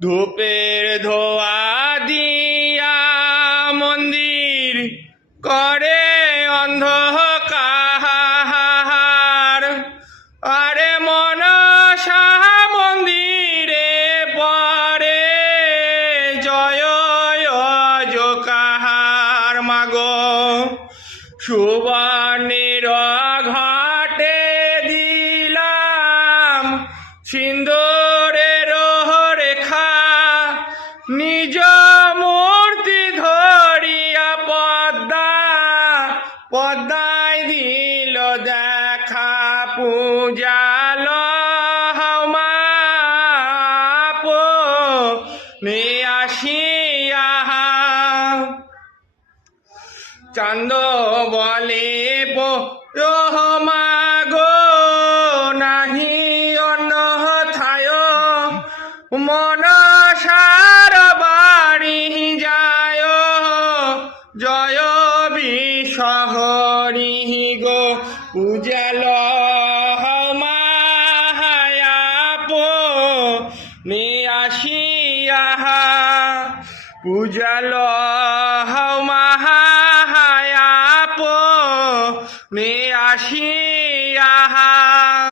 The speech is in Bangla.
ধূপের ধোয়া দিয়া মন্দির করে অন্ধকার। আরে মনসা মন্দিরে পরে জয় ঘাটে সিন্দুরের রেখা নিজ মূর্তি ধরিয়া পদ্মা, পদ্মায় দিল দেখা পূজাল মাপো আসিয়া চান্দ বলে মাগো মনসার বাড়ি যায় জয় বিশহরি গো উজাল মায়াপ মে উজাল মে আসিয়া।